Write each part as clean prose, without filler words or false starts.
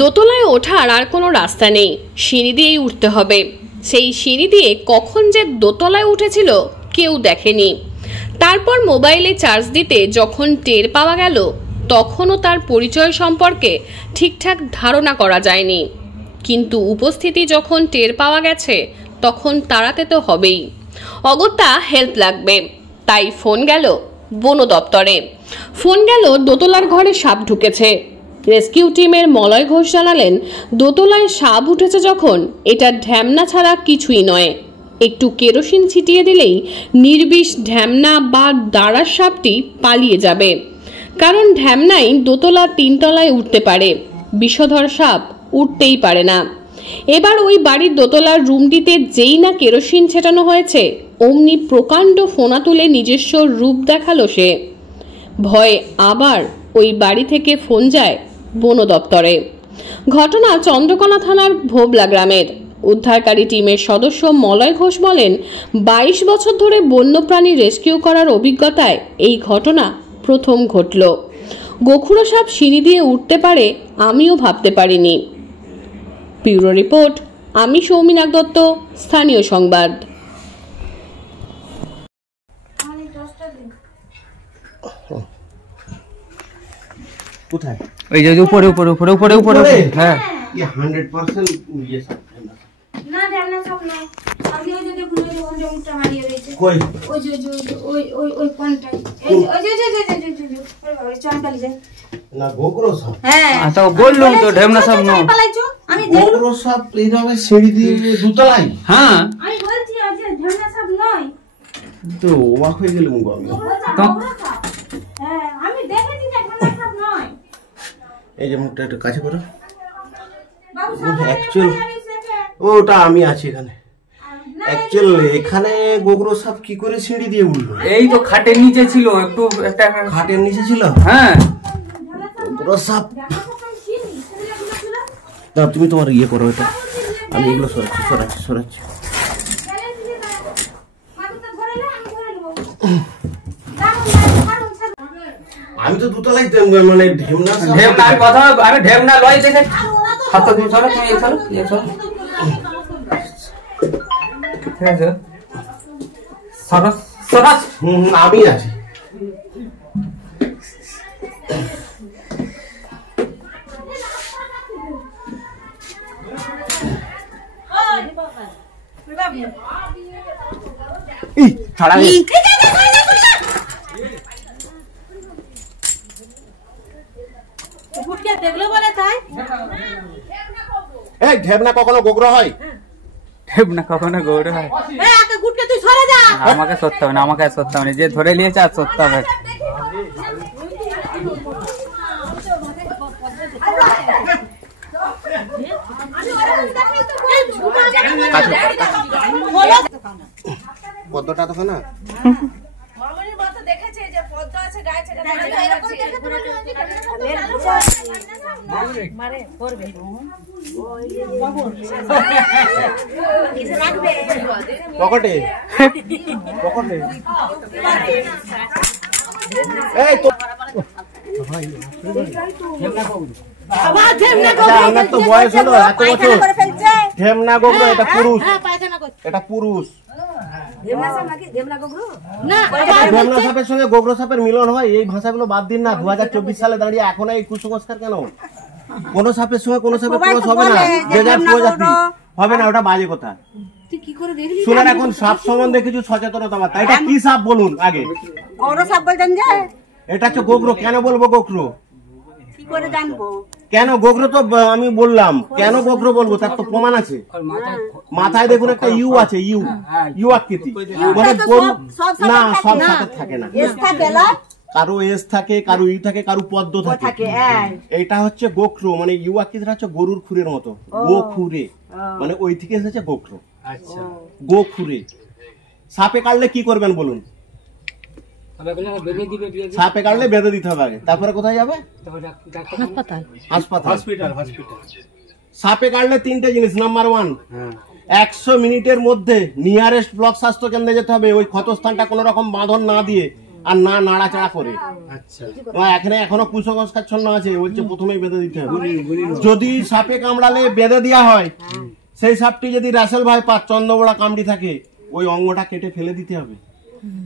দোতলায় ওঠার আর কোনো রাস্তা নেই, সিঁড়ি দিয়েই উঠতে হবে। সেই সিঁড়ি দিয়ে কখন যে দোতলায় উঠেছিল কেউ দেখেনি। তারপর মোবাইলে চার্জ দিতে যখন টের পাওয়া গেল, তখনও তার পরিচয় সম্পর্কে ঠিকঠাক ধারণা করা যায়নি। কিন্তু উপস্থিতি যখন টের পাওয়া গেছে, তখন তাড়াতে তো হবেই। অগত্যা হেল্প লাগবে, তাই ফোন গেল বন দপ্তরে। ফোন গেল দোতলার ঘরে সাপ ঢুকেছে। রেস্কিউ টিমের মলয় ঘোষ জানালেন, দোতলায় সাপ উঠেছে যখন, এটা ঢ্যামনা ছাড়া কিছুই নয়। একটু কেরোসিন ছিটিয়ে দিলেই নির্বিষ ঢ্যামনা বা দাঁড়ার সাপটি পালিয়ে যাবে। কারণ ঢ্যামনাই দোতলা তিনতলায় উঠতে পারে, বিষধর সাপ উঠতেই পারে না। এবার ওই বাড়ির দোতলার রুমটিতে যেই না কেরোসিন ছেটানো হয়েছে, অমনি প্রকাণ্ড ফোনা তুলে নিজস্ব রূপ দেখালো সে। ভয়ে আবার ওই বাড়ি থেকে ফোন যায় বন দপ্তরে। ঘটনা চন্দ্রকোনা থানার ভোবলা গ্রামের। উদ্ধারকারী টিমের সদস্য মলয় ঘোষ বলেন, 22 বছর ধরে বন্যপ্রাণী রেস্কিউ করার অভিজ্ঞতায় এই ঘটনা প্রথম ঘটল। গোখুড়ো সাপ সিঁড়ি দিয়ে উঠতে পারে আমিও ভাবতে পারিনি। ব্যুরো রিপোর্ট, আমি সৌমিনাক দত্ত, স্থানীয় সংবাদ। কোথায়? ওই যে উপরে উপরে উপরে উপরে উপরে। হ্যাঁ, ये 100% ये सब না ঢ্যামনা সব না। আপনি ওই যে দেখুন, ওই যে ওই মুখটা মারিয়ে রয়েছে। কই? ওই যে ওই ওই ওই কোনটাই, এই ওই যে ওই চম্পালি যায় না গোগরো সাপ। হ্যাঁ, তো বললুম তো ঢ্যামনা সাপ না। পালাইছো আমি গোগরো সাপ এইভাবে সিঁড়ি দিয়ে দুতলায়? হ্যাঁ, আমি বলছি আজ ঢ্যামনা সাপ নয় তো অবাক হয়ে গেলাম গো আমি। তো হ্যাঁ, আমি দেখেছি যে ঢ্যামনা সাপ নয়। এই যে মুখটা একটু কাছে করো। বাবু সাপ অ্যাকচুয়াল ওটা আমি আছি এখানে। অ্যাকচুয়াল এখানে গোগরো সাপ কি করে সিঁড়ি দিয়ে উঠলো? এই তো খাটের নিচে ছিল, একটু একটা খাটের নিচে ছিল। হ্যাঁ, গোগরো সাপ না, তুমি তোমার ইয়ে করো এটা, আমি এগুলো সরাচ্ছি। আমি তো দুতলাই মানে ঢেমনা সাপ। ঢেমনার কথা আরে ঢেমনা লয় দেখে হাত দিয়ে চলো, তুমি এই চলো ঠিক আছে। সরস সরস আমি আছি। ছাড়া দেখলো বলে তাই। এই ঢেমনা কখনো গোগরো হয়? ঢেমনা কখনো গৌড় হয়? এই আকে গুটকে তুই সরে যা। আমাকে সরতে হবে না, আমাকে সরতে হবে না, যে ধরে নিয়েছে আর সরতে হবে। পদ্মটা তো না মামনির মাথা দেখেছে যে পদ্ম আছে গায়ে ছেড়ে এরকম দেখে তুমি মারে করবে রাখবে পকেটে এই তো আবার ঢেমনা আমার তো বয়স হলো এত বছর। ঢেমনা গোগরো এটা পুরুষ, এটা পুরুষ। ঢেমনা সাপ নাকি ঢেমনা গোগরো না। ঢেমনা সাপের সঙ্গে গোগরো সাপের মিলন হয়, এই ভাষাগুলো বাদ দিন না। 2024 সালে দাঁড়িয়ে এখন এই কুসংস্কার কেন? কোন সাপের সঙ্গে কোন সাপের ক্রস হবে না, যে যার প্রজাতি হবে না, ওটা বাজে কথা। তুই কি করে দেখলি? শুনেন, এখন সাপ সম্বন্ধে কিছু সচেতনতা বার্তা। এটা কি সাপ বলুন আগে? গোগরো সাপ বলতেন যে এটা হচ্ছে গোগরো। কেন বলবো গোগরো? কি করে জানবো? কেন গোগরো তো আমি বললাম, কেন গোগরো বলবো তার তো প্রমাণ আছে। মাথায় দেখুন একটা ইউ আছে, ইউ আকৃতি। মানে না, সব সাপে থাকে না। কারো এস থাকে, কারো ই থাকে, কারো পদ্ম থাকে। এটা হচ্ছে গোখরো, মানে ইউ আকৃতিটা হচ্ছে গরুর খুরের মতো। গোখুরে মানে ওই থেকে এসেছে গোখরো। আচ্ছা, গোখুরে। সাপে কাটলে কি করবেন বলুন? সাপে কাটলে বেঁধে দিতে হবে আগে, তারপরে কোথায় যাবে? হাসপাতাল। সাপে কাটলে 3টে জিনিস। নাম্বার 1, 100 মিনিটের মধ্যে নিয়ারেস্ট ব্লক স্বাস্থ্য কেন্দ্রে যেতে হবে। ওই ক্ষতস্থানটা কোন রকম বাঁধন না দিয়ে আর না নাড়াচাড়া করে। আচ্ছা, এখনো কুসংস্কারচ্ছন্ন আছে, বলছে প্রথমেই বেঁধে দিতে হবে। যদি সাপে কামড়ালে বেঁধে দেওয়া হয়, সেই সাপটি যদি রাসেল ভাইপার চন্দ্রবোড়া কামড়ি থাকে, ওই অঙ্গটা কেটে ফেলে দিতে হবে।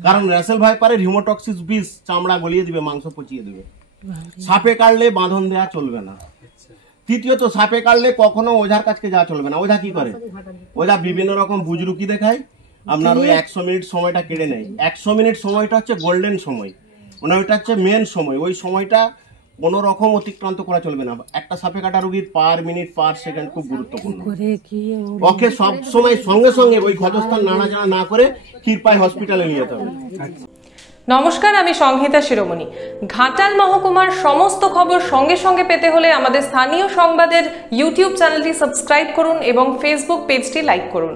কারণ রাসেল ভাইপারের হিমোটক্সিস বিষ চামড়া গলিয়ে দিবে, মাংস পচিয়ে দেবে। সাপে কাটলে বাঁধন দেওয়া চলবে না। তৃতীয়ত, সাপে কাটলে কখনো ওঝার কাছে যাওয়া চলবে না। ওঝা কি করে? ওঝা বিভিন্ন রকম বুজরুকি দেখায়, আপনার ওই 100 মিনিট সময়টা কেড়ে নেয়। 100 মিনিট সময়টা হচ্ছে গোল্ডেন সময়, মানে ওইটা হচ্ছে মেন সময়। ওই সময়টা কোনো রকম অতিক্রান্ত করা চলবে না। একটা সাপে কাটা রোগীর পার মিনিট পার সেকেন্ড খুব গুরুত্বপূর্ণ। ওকে সব সময় সঙ্গে সঙ্গে ওই ক্ষতস্থান নাড়াচাড়া না করে ক্ষীরপাই হসপিটালে নিয়ে যেতে হবে। নমস্কার, আমি সংহিতা শিরোমণি। ঘাটাল মহকুমার সমস্ত খবর সঙ্গে সঙ্গে পেতে হলে আমাদের স্থানীয় সংবাদের ইউটিউব চ্যানেলটি সাবস্ক্রাইব করুন এবং ফেসবুক পেজটি লাইক করুন।